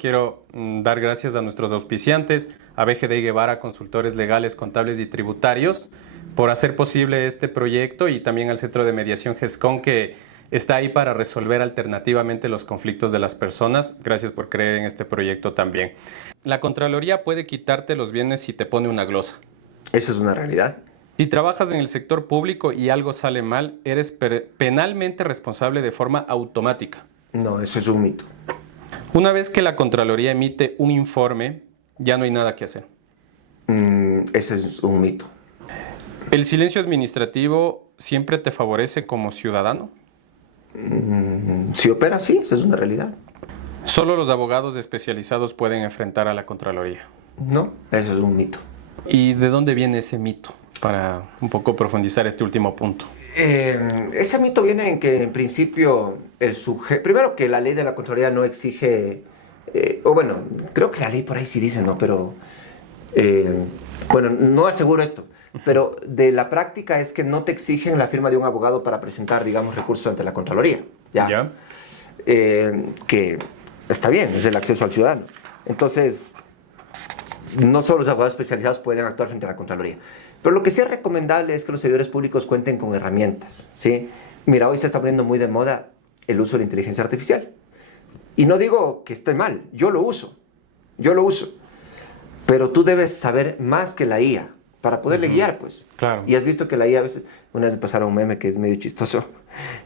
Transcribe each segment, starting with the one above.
Quiero dar gracias a nuestros auspiciantes, a BGD Guevara, consultores legales, contables y tributarios, por hacer posible este proyecto, y también al Centro de Mediación GESCON, que está ahí para resolver alternativamente los conflictos de las personas. Gracias por creer en este proyecto también. La Contraloría puede quitarte los bienes si te pone una glosa. Eso es una realidad. Si trabajas en el sector público y algo sale mal, eres penalmente responsable de forma automática. No, eso es un mito. Una vez que la Contraloría emite un informe, ya no hay nada que hacer. Ese es un mito. ¿El silencio administrativo siempre te favorece como ciudadano? Si opera así, esa es una realidad. ¿Solo los abogados especializados pueden enfrentar a la Contraloría? No, eso es un mito. ¿Y de dónde viene ese mito? Para un poco profundizar este último punto. Ese mito viene en que, en principio, primero que la ley de la Contraloría no exige, o bueno, creo que la ley por ahí sí dice, ¿no? Pero, bueno, no aseguro esto, pero de la práctica es que no te exigen la firma de un abogado para presentar, digamos, recursos ante la Contraloría. ¿Ya? Que está bien, es el acceso al ciudadano. Entonces, no solo los abogados especializados pueden actuar frente a la Contraloría. Pero lo que sí es recomendable es que los servidores públicos cuenten con herramientas, ¿sí? Mira, hoy se está poniendo muy de moda el uso de la inteligencia artificial. Y no digo que esté mal, yo lo uso. Pero tú debes saber más que la IA para poderle guiar, pues. Claro. Y has visto que la IA a veces, una vez me pasaron un meme que es medio chistoso,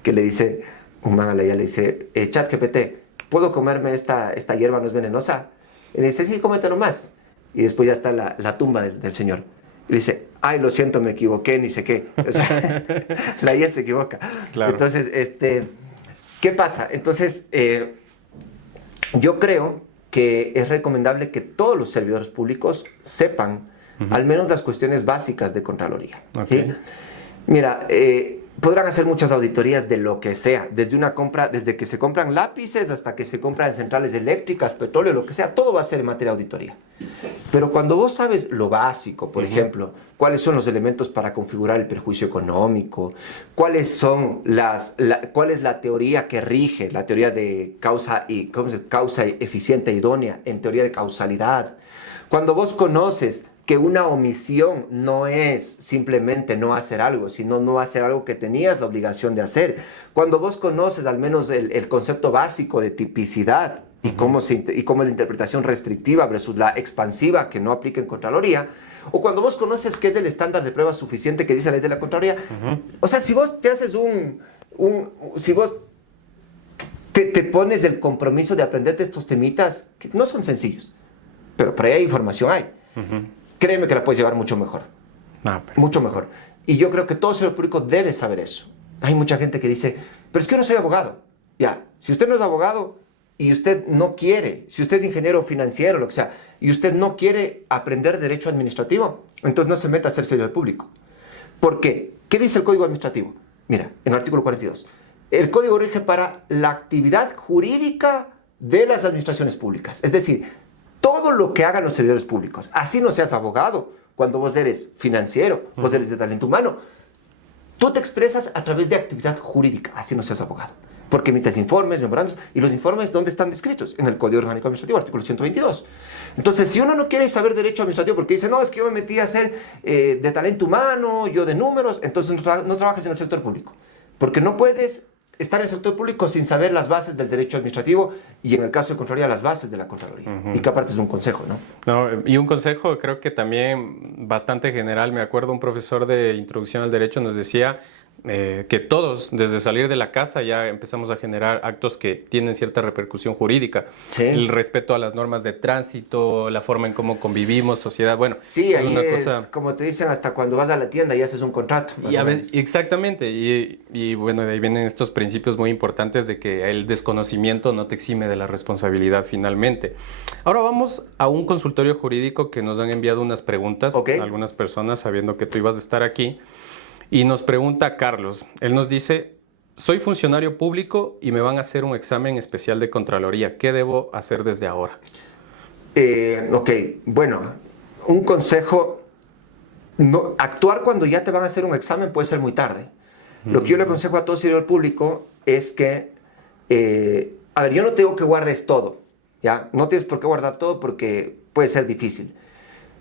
que le dice, un man a la IA le dice, ChatGPT, ¿puedo comerme esta hierba, no es venenosa? Y le dice, sí, cómetelo más. Y después ya está la tumba del señor. Y dice, ay, lo siento, me equivoqué, ni sé qué. O sea, la IA se equivoca. Claro. Entonces, ¿qué pasa? Entonces, yo creo que es recomendable que todos los servidores públicos sepan al menos las cuestiones básicas de Contraloría. Okay. ¿Sí? Mira, podrán hacer muchas auditorías de lo que sea, desde que se compran lápices hasta que se compran centrales eléctricas, petróleo, lo que sea, todo va a ser en materia de auditoría. Pero cuando vos sabes lo básico, por ejemplo, cuáles son los elementos para configurar el perjuicio económico, cuál es la teoría que rige, la teoría de causa eficiente e idónea en teoría de causalidad, cuando vos conoces que una omisión no es simplemente no hacer algo, sino no hacer algo que tenías la obligación de hacer. Cuando vos conoces al menos el concepto básico de tipicidad y cómo es la interpretación restrictiva versus la expansiva que no aplica en Contraloría, o cuando vos conoces qué es el estándar de prueba suficiente que dice la ley de la Contraloría, o sea, si vos te haces si vos te pones el compromiso de aprenderte estos temitas, que no son sencillos, pero por ahí hay información, créeme que la puedes llevar mucho mejor. Mucho mejor. Y yo creo que todo servidor público debe saber eso. Hay mucha gente que dice, pero es que yo no soy abogado. Ya, si usted no es abogado y usted no quiere, si usted es ingeniero financiero, lo que sea, y usted no quiere aprender derecho administrativo, entonces no se meta a ser servidor público. ¿Por qué? ¿Qué dice el Código Administrativo? Mira, en el artículo 42. El Código rige para la actividad jurídica de las administraciones públicas. Es decir, todo lo que hagan los servidores públicos, así no seas abogado, cuando vos eres financiero, vos eres de talento humano, tú te expresas a través de actividad jurídica, así no seas abogado. Porque emites informes, memorandos, y los informes, ¿dónde están descritos? En el Código Orgánico Administrativo, artículo 122. Entonces, si uno no quiere saber derecho administrativo porque dice, no, es que yo me metí a ser de talento humano, yo de números, entonces no trabajes en el sector público. Porque no puedes estar en el sector público sin saber las bases del derecho administrativo y en el caso de Contraloría las bases de la Contraloría. Y que aparte es un consejo, ¿no? Y un consejo creo que también bastante general. Me acuerdo un profesor de Introducción al Derecho nos decía que todos, desde salir de la casa, ya empezamos a generar actos que tienen cierta repercusión jurídica. Sí. El respeto a las normas de tránsito, la forma en cómo convivimos, sociedad, bueno. Sí, ahí es como te dicen, hasta cuando vas a la tienda y haces un contrato. Exactamente, y bueno, de ahí vienen estos principios muy importantes de que el desconocimiento no te exime de la responsabilidad finalmente. Ahora vamos a un consultorio jurídico que nos han enviado unas preguntas, algunas personas, sabiendo que tú ibas a estar aquí. Y nos pregunta Carlos, él nos dice, soy funcionario público y me van a hacer un examen especial de Contraloría. ¿Qué debo hacer desde ahora? Bueno, un consejo, actuar cuando ya te van a hacer un examen puede ser muy tarde. Lo que yo le aconsejo a todo servidor público es que, a ver, yo no te digo que guardes todo, ¿ya? No tienes por qué guardar todo porque puede ser difícil.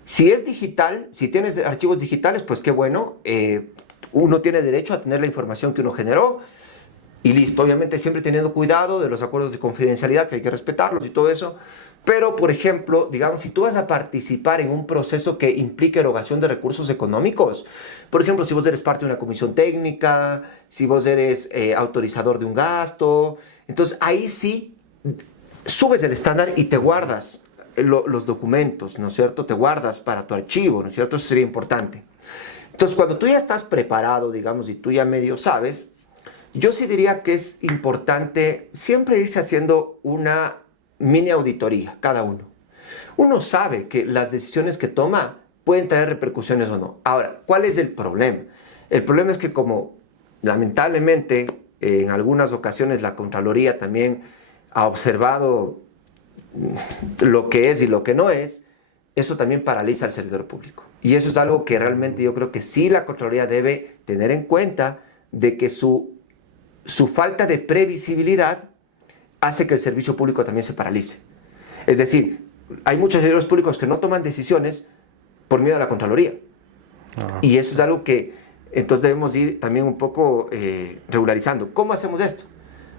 Si es digital, si tienes archivos digitales, pues qué bueno, uno tiene derecho a tener la información que uno generó y listo, obviamente siempre teniendo cuidado de los acuerdos de confidencialidad, que hay que respetarlos y todo eso. Pero, por ejemplo, digamos, si tú vas a participar en un proceso que implique erogación de recursos económicos, por ejemplo, si vos eres parte de una comisión técnica, si vos eres autorizador de un gasto, entonces ahí sí subes el estándar y te guardas los documentos, ¿no es cierto? Te guardas para tu archivo, ¿no es cierto? Eso sería importante. Entonces, cuando tú ya estás preparado, digamos, y tú ya medio sabes, yo sí diría que es importante siempre irse haciendo una mini auditoría, cada uno. Uno sabe que las decisiones que toma pueden tener repercusiones o no. Ahora, ¿cuál es el problema? El problema es que como lamentablemente en algunas ocasiones la Contraloría también ha observado lo que es y lo que no es, eso también paraliza al servidor público. Y eso es algo que realmente yo creo que sí la Contraloría debe tener en cuenta, de que su falta de previsibilidad hace que el servicio público también se paralice. Es decir, hay muchos servidores públicos que no toman decisiones por miedo a la Contraloría. Y eso es algo que entonces debemos ir también un poco regularizando. ¿Cómo hacemos esto?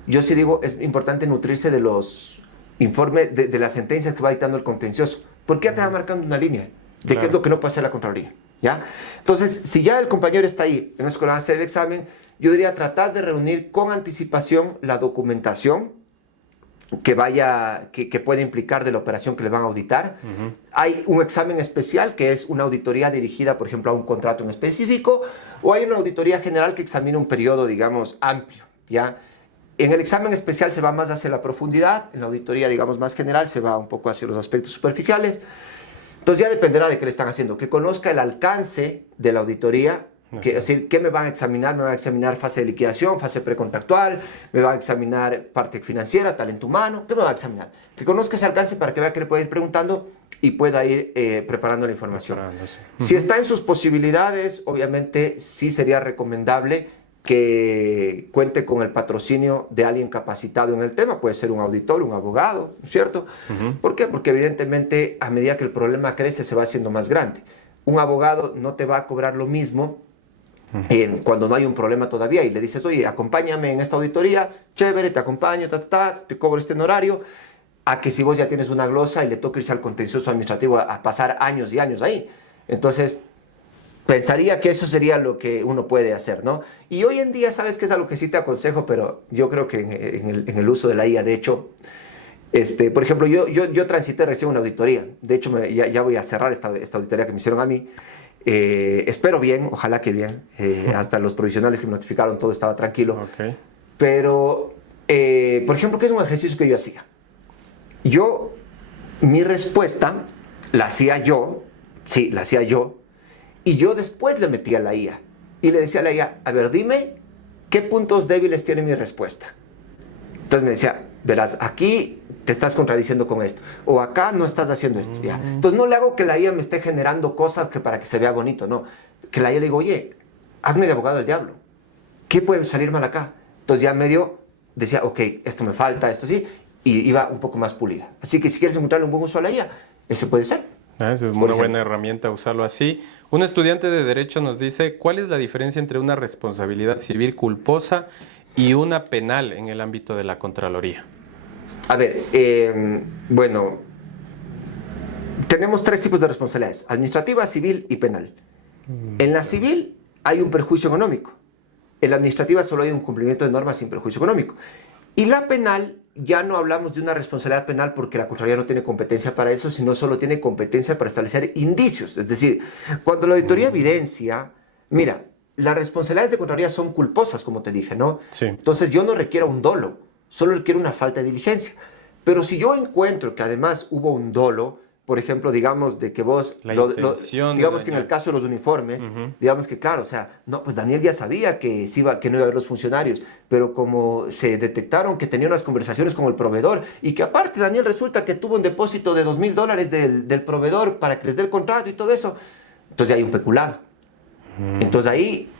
Yo sí digo, es importante nutrirse de los informes, de las sentencias que va dictando el contencioso, porque ya te va marcando una línea de qué es lo que no puede hacer la Contraloría, ¿ya? Entonces, si ya el compañero está ahí, en eso que va a hacer el examen, yo diría tratar de reunir con anticipación la documentación que puede implicar de la operación que le van a auditar. Hay un examen especial que es una auditoría dirigida, por ejemplo, a un contrato en específico, o hay una auditoría general que examina un periodo, digamos, amplio, ¿ya? En el examen especial se va más hacia la profundidad, en la auditoría, digamos, más general se va un poco hacia los aspectos superficiales. Entonces ya dependerá de qué le están haciendo, que conozca el alcance de la auditoría, es decir, ¿qué me van a examinar? Me van a examinar fase de liquidación, fase precontractual, me van a examinar parte financiera, talento humano, ¿qué me va a examinar? Que conozca ese alcance para que vea que le puede ir preguntando y pueda ir preparando la información. Si está en sus posibilidades, obviamente sí sería recomendable que cuente con el patrocinio de alguien capacitado en el tema, puede ser un auditor, un abogado, ¿no es cierto? ¿Por qué? Porque evidentemente a medida que el problema crece se va haciendo más grande. Un abogado no te va a cobrar lo mismo cuando no hay un problema todavía y le dices, oye, acompáñame en esta auditoría, chévere, te acompaño, te cobro este honorario, a que si vos ya tienes una glosa y le toca irse al contencioso administrativo a pasar años y años ahí. Entonces, pensaría que eso sería lo que uno puede hacer, ¿no? Y hoy en día, ¿sabes qué es algo que sí te aconsejo? Pero yo creo que en el uso de la IA, de hecho, por ejemplo, yo transité recién una auditoría. De hecho, ya voy a cerrar esta auditoría que me hicieron a mí. Espero bien, ojalá que bien. Hasta los provisionales que me notificaron, todo estaba tranquilo. Pero, por ejemplo, ¿qué es un ejercicio que yo hacía? Mi respuesta la hacía yo, sí, la hacía yo, y yo después le metía a la IA. Y le decía a la IA, a ver, dime qué puntos débiles tiene mi respuesta. Entonces me decía, verás, aquí te estás contradiciendo con esto, o acá no estás haciendo esto, ¿ya? Entonces no le hago que la IA me esté generando cosas para que se vea bonito, no. Que la IA le digo, oye, hazme de abogado del diablo. ¿Qué puede salir mal acá? Entonces ya medio decía, ok, esto me falta, esto sí, y iba un poco más pulida. Así que si quieres encontrarle un buen uso a la IA, ese puede ser. Eso es una buena herramienta usarlo así. Un estudiante de Derecho nos dice, ¿cuál es la diferencia entre una responsabilidad civil culposa y una penal en el ámbito de la Contraloría? A ver, bueno, tenemos tres tipos de responsabilidades, administrativa, civil y penal. En la civil hay un perjuicio económico, en la administrativa solo hay un cumplimiento de normas sin perjuicio económico. Y la penal, ya no hablamos de una responsabilidad penal porque la Contraloría no tiene competencia para eso, sino solo tiene competencia para establecer indicios. Es decir, cuando la auditoría evidencia, mira, las responsabilidades de Contraloría son culposas, como te dije, ¿no? Sí. Entonces yo no requiero un dolo, solo requiero una falta de diligencia. Pero si yo encuentro que además hubo un dolo, por ejemplo, digamos de que vos, digamos que en el caso de los uniformes, digamos que claro, o sea, no, pues Daniel ya sabía que no iba a haber los funcionarios, pero como se detectaron que tenía unas conversaciones con el proveedor y que aparte Daniel resulta que tuvo un depósito de $2,000 del proveedor para que les dé el contrato y todo eso, entonces ya hay un peculado. Entonces ahí,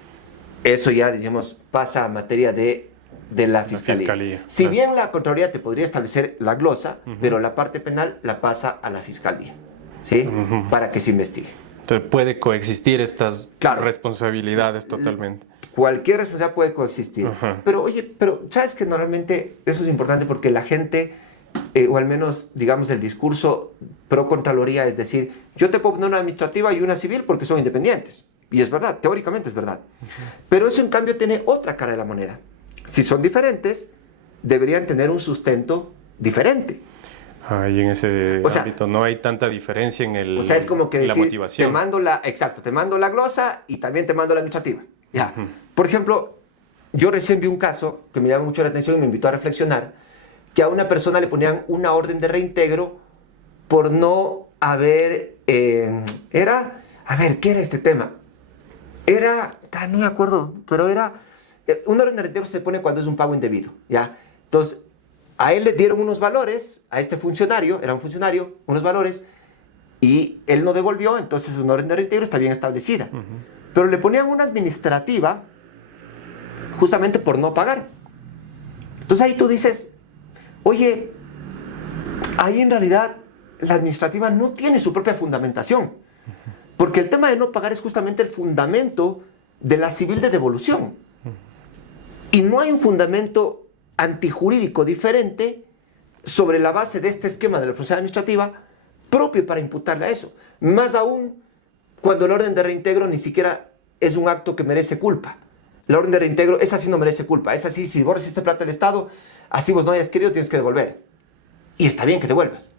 eso ya, digamos, pasa a materia de de la Fiscalía. Si claro. bien la Contraloría te podría establecer la glosa, pero la parte penal la pasa a la Fiscalía, ¿sí? Para que se investigue. Entonces puede coexistir estas Claro. responsabilidades totalmente. Cualquier responsabilidad puede coexistir. Pero oye, sabes que normalmente eso es importante porque la gente, o al menos digamos el discurso pro Contraloría es decir, yo te puedo poner una administrativa y una civil porque son independientes. Y es verdad, teóricamente es verdad. Pero eso en cambio tiene otra cara de la moneda. Si son diferentes, deberían tener un sustento diferente. Y en ese ámbito no hay tanta diferencia en o sea, es como que la decir, motivación. te mando la glosa y también te mando la administrativa. Ya. Por ejemplo, yo recién vi un caso que me llamó mucho la atención y me invitó a reflexionar, que a una persona le ponían una orden de reintegro por no haber... a ver, ¿qué era este tema? No me acuerdo, pero era... una orden de reintegro se pone cuando es un pago indebido, ¿ya? Entonces, a él le dieron unos valores, a este funcionario, era un funcionario, unos valores, y él no devolvió, entonces una orden de reintegro está bien establecida. Pero le ponían una administrativa justamente por no pagar. Entonces ahí tú dices, oye, ahí en realidad la administrativa no tiene su propia fundamentación. Porque el tema de no pagar es justamente el fundamento de la civil de devolución. Y no hay un fundamento antijurídico diferente sobre la base de este esquema de la responsabilidad administrativa propio para imputarle a eso. Más aún cuando la orden de reintegro ni siquiera es un acto que merece culpa. La orden de reintegro, esa sí no merece culpa. Esa sí, si vos recibiste plata del Estado, así vos no hayas querido, tienes que devolver. Y está bien que devuelvas.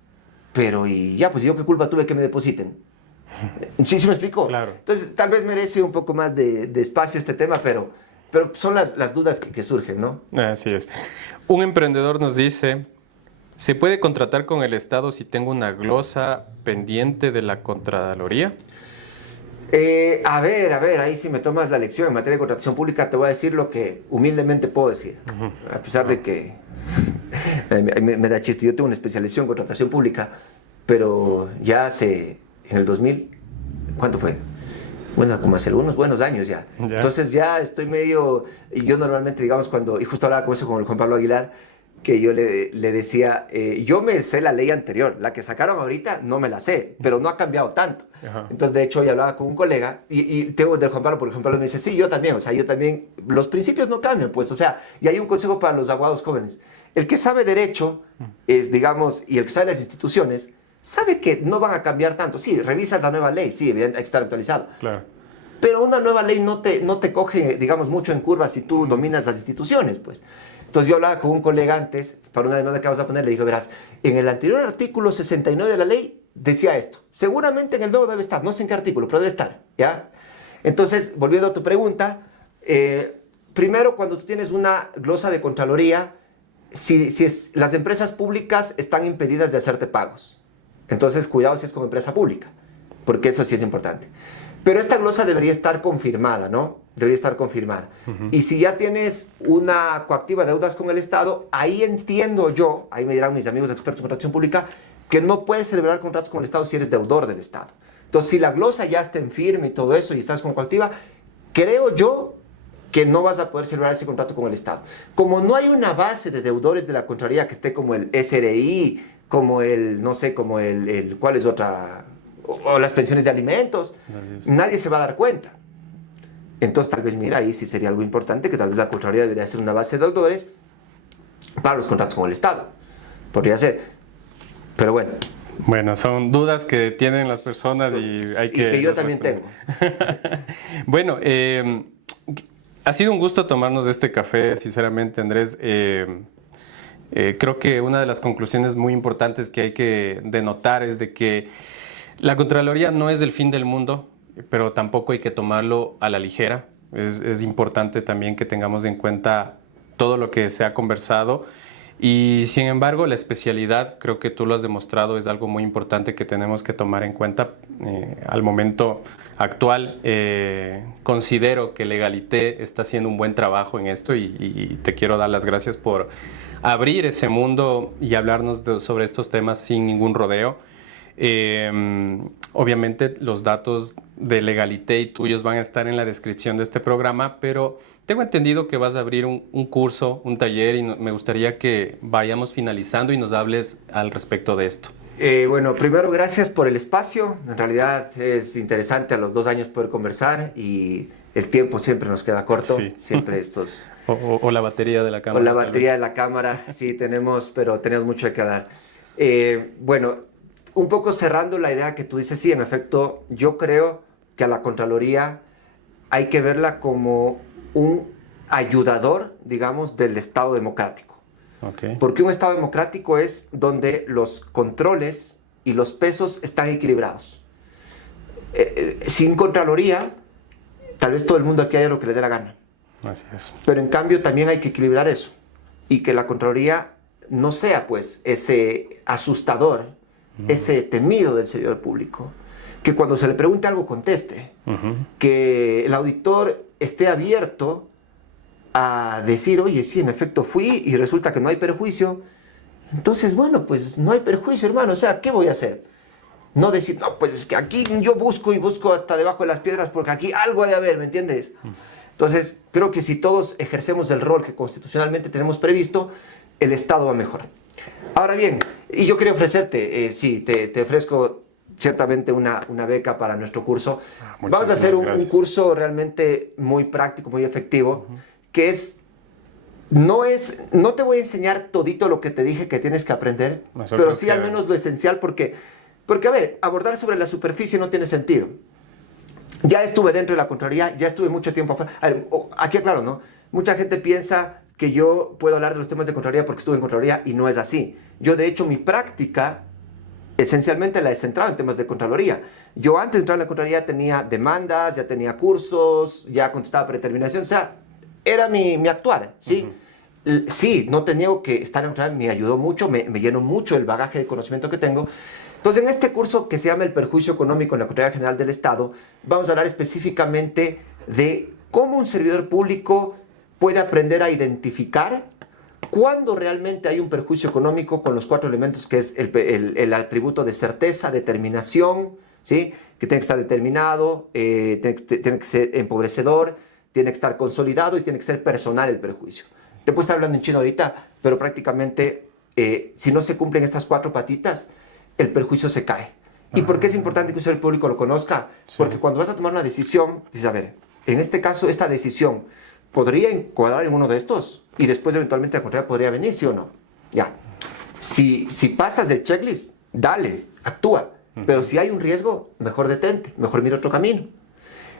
Pero y ya, pues yo qué culpa tuve que me depositen. ¿Sí me explico? Claro. Entonces, tal vez merece un poco más de espacio este tema, pero son las dudas que surgen, ¿no? Así es. Un emprendedor nos dice, ¿se puede contratar con el Estado si tengo una glosa pendiente de la Contraloría? A ver, ahí si me tomas la lección en materia de contratación pública, te voy a decir lo que humildemente puedo decir. A pesar de que me da chiste. Yo tengo una especialización en contratación pública, pero ya en el 2000, ¿cuánto fue? Bueno, como hace algunos buenos años ya. Entonces ya estoy medio... Y yo normalmente, digamos, y justo hablaba con eso con el Juan Pablo Aguilar, que yo le decía, yo me sé la ley anterior, la que sacaron ahorita no me la sé, pero no ha cambiado tanto. Entonces, de hecho, hoy hablaba con un colega, y tengo del Juan Pablo, porque Juan Pablo me dice, sí, yo también, los principios no cambian, pues, y hay un consejo para los abogados jóvenes. El que sabe derecho, digamos, y el que sabe las instituciones, sabe que no van a cambiar tanto. Sí, revisa la nueva ley, sí, evidentemente hay que estar actualizado. Claro. Pero una nueva ley no te coge, digamos, mucho en curva si tú dominas las instituciones, pues. Entonces yo hablaba con un colega antes, para una demanda que vamos a poner, le digo, verás, en el anterior artículo 69 de la ley decía esto. Seguramente en el nuevo debe estar, no sé en qué artículo, pero debe estar, ¿ya? Entonces, volviendo a tu pregunta, primero, cuando tú tienes una glosa de Contraloría, las empresas públicas están impedidas de hacerte pagos. Entonces, cuidado si es como empresa pública, porque eso sí es importante. Pero esta glosa debería estar confirmada, ¿no? Debería estar confirmada. Y si ya tienes una coactiva de deudas con el Estado, ahí entiendo yo, ahí me dirán mis amigos expertos en contratación pública, que no puedes celebrar contratos con el Estado si eres deudor del Estado. Entonces, si la glosa ya está en firme y todo eso y estás con coactiva, creo yo que no vas a poder celebrar ese contrato con el Estado. Como no hay una base de deudores de la Contraloría que esté como el SRI, como no sé, como ¿cuál es otra? O las pensiones de alimentos, nadie se va a dar cuenta. Entonces, tal vez, mira, ahí sí sería algo importante, que tal vez la Contraloría debería hacer una base de deudores para los contratos con el Estado. Podría ser. Pero bueno. Bueno, son dudas que tienen las personas y hay que... Y que yo también tengo. Bueno, ha sido un gusto tomarnos este café, sinceramente, Andrés. Creo que una de las conclusiones muy importantes que hay que denotar es de que la Contraloría no es el fin del mundo, pero tampoco hay que tomarlo a la ligera. Es importante también que tengamos en cuenta todo lo que se ha conversado y, sin embargo, la especialidad, creo que tú lo has demostrado, es algo muy importante que tenemos que tomar en cuenta. Al momento actual, considero que Legalité está haciendo un buen trabajo en esto y te quiero dar las gracias por abrir ese mundo y hablarnos sobre estos temas sin ningún rodeo. Obviamente los datos de Legalité y tuyos van a estar en la descripción de este programa, pero tengo entendido que vas a abrir un curso, un taller, y me gustaría que vayamos finalizando y nos hables al respecto de esto. Bueno, primero gracias por el espacio. En realidad es interesante a los 2 años poder conversar y el tiempo siempre nos queda corto. Sí. Siempre estos... O la batería de la cámara. O la batería de la cámara, sí, pero tenemos mucho que hablar. Bueno, un poco cerrando la idea que tú dices, sí, en efecto, yo creo que a la Contraloría hay que verla como un ayudador, digamos, del Estado democrático. Okay. Porque un Estado democrático es donde los controles y los pesos están equilibrados. Sin Contraloría, tal vez todo el mundo aquí haga lo que le dé la gana. Así es. Pero en cambio también hay que equilibrar eso y que la Contraloría no sea pues ese asustador, ese temido del servidor público, que cuando se le pregunte algo conteste, que el auditor esté abierto a decir, oye, sí, en efecto fui y resulta que no hay perjuicio. Entonces, bueno, pues no hay perjuicio, hermano, o sea, ¿qué voy a hacer? No decir, no, pues es que aquí yo busco y busco hasta debajo de las piedras porque aquí algo hay de haber, ¿me entiendes? Entonces, creo que si todos ejercemos el rol que constitucionalmente tenemos previsto, el Estado va mejor. Ahora bien, y yo quería ofrecerte, sí, te ofrezco ciertamente una beca para nuestro curso. Vamos a hacer un curso realmente muy práctico, muy efectivo, que no te voy a enseñar todito lo que te dije que tienes que aprender, pero sí al menos lo esencial, porque a ver, abordar sobre la superficie no tiene sentido. Ya estuve dentro de la Contraloría, ya estuve mucho tiempo afuera. A ver, aquí aclaro, ¿no? Mucha gente piensa que yo puedo hablar de los temas de Contraloría porque estuve en Contraloría y no es así. Yo, de hecho, mi práctica esencialmente la he centrado en temas de Contraloría. Yo antes de entrar en la Contraloría tenía demandas, ya tenía cursos, ya contestaba predeterminación, o sea, era mi actuar, ¿sí? Sí, no te niego que estar en Contraloría me ayudó mucho, me llenó mucho el bagaje de conocimiento que tengo. Entonces, en este curso que se llama El Perjuicio Económico en la Contraloría General del Estado, vamos a hablar específicamente de cómo un servidor público puede aprender a identificar cuándo realmente hay un perjuicio económico con los 4 elementos que es el atributo de certeza, determinación, ¿sí? Que tiene que estar determinado, tiene que ser empobrecedor, tiene que estar consolidado y tiene que ser personal el perjuicio. Te puedo estar hablando en chino ahorita, pero prácticamente si no se cumplen estas 4 patitas, el perjuicio se cae. ¿Y por qué es importante que el público lo conozca? Sí. Porque cuando vas a tomar una decisión, dices, a ver, en este caso, esta decisión podría encuadrar en uno de estos y después eventualmente la Contraloría podría venir, ¿sí o no? Ya. Si pasas del checklist, dale, actúa. Pero si hay un riesgo, mejor detente, mejor mira otro camino.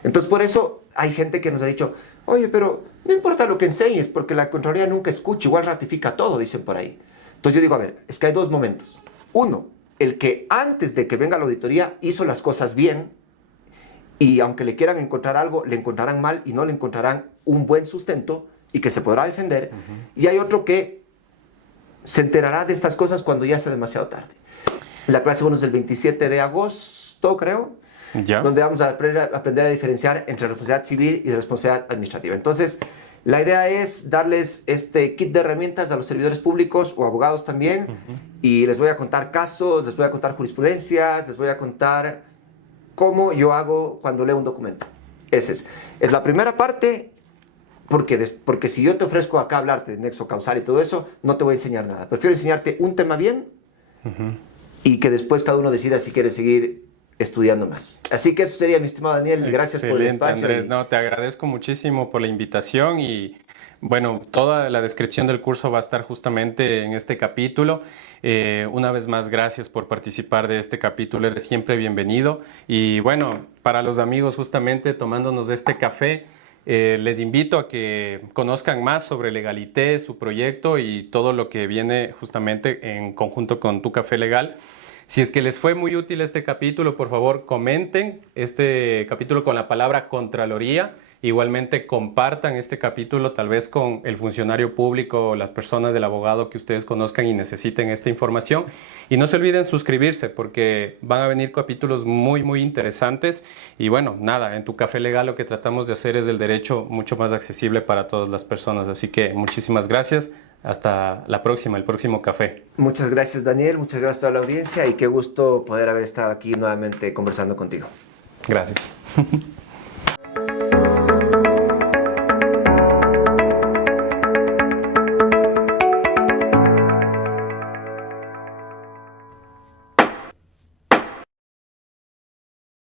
Entonces, por eso hay gente que nos ha dicho, oye, pero no importa lo que enseñes, porque la Contraloría nunca escucha, igual ratifica todo, dicen por ahí. Entonces yo digo, a ver, es que hay 2 momentos. Uno, el que antes de que venga la auditoría hizo las cosas bien y aunque le quieran encontrar algo, le encontrarán mal y no le encontrarán un buen sustento y que se podrá defender. Y hay otro que se enterará de estas cosas cuando ya sea demasiado tarde. La clase 1 es el 27 de agosto, creo, donde vamos a aprender a diferenciar entre responsabilidad civil y responsabilidad administrativa. Entonces, la idea es darles este kit de herramientas a los servidores públicos o abogados también, y les voy a contar casos, les voy a contar jurisprudencias, les voy a contar cómo yo hago cuando leo un documento. Esa es la primera parte, porque si yo te ofrezco acá hablarte de nexo causal y todo eso, no te voy a enseñar nada. Prefiero enseñarte un tema bien y que después cada uno decida si quiere seguir estudiando más. Así que eso sería, mi estimado Daniel. Gracias por el espacio. Andrés, no, te agradezco muchísimo por la invitación y bueno, toda la descripción del curso va a estar justamente en este capítulo. Una vez más, gracias por participar de este capítulo, eres siempre bienvenido. Y bueno, para los amigos justamente tomándonos este café, les invito a que conozcan más sobre Legalité, su proyecto y todo lo que viene justamente en conjunto con Tu Café Legal. Si es que les fue muy útil este capítulo, por favor comenten este capítulo con la palabra Contraloría. Igualmente compartan este capítulo tal vez con el funcionario público o las personas del abogado que ustedes conozcan y necesiten esta información. Y no se olviden suscribirse porque van a venir capítulos muy, muy interesantes. Y bueno, nada, en Tu Café Legal lo que tratamos de hacer es el derecho mucho más accesible para todas las personas. Así que muchísimas gracias. hasta la próxima, el próximo café. Muchas gracias, Daniel, muchas gracias a toda la audiencia y qué gusto poder haber estado aquí nuevamente conversando contigo. Gracias.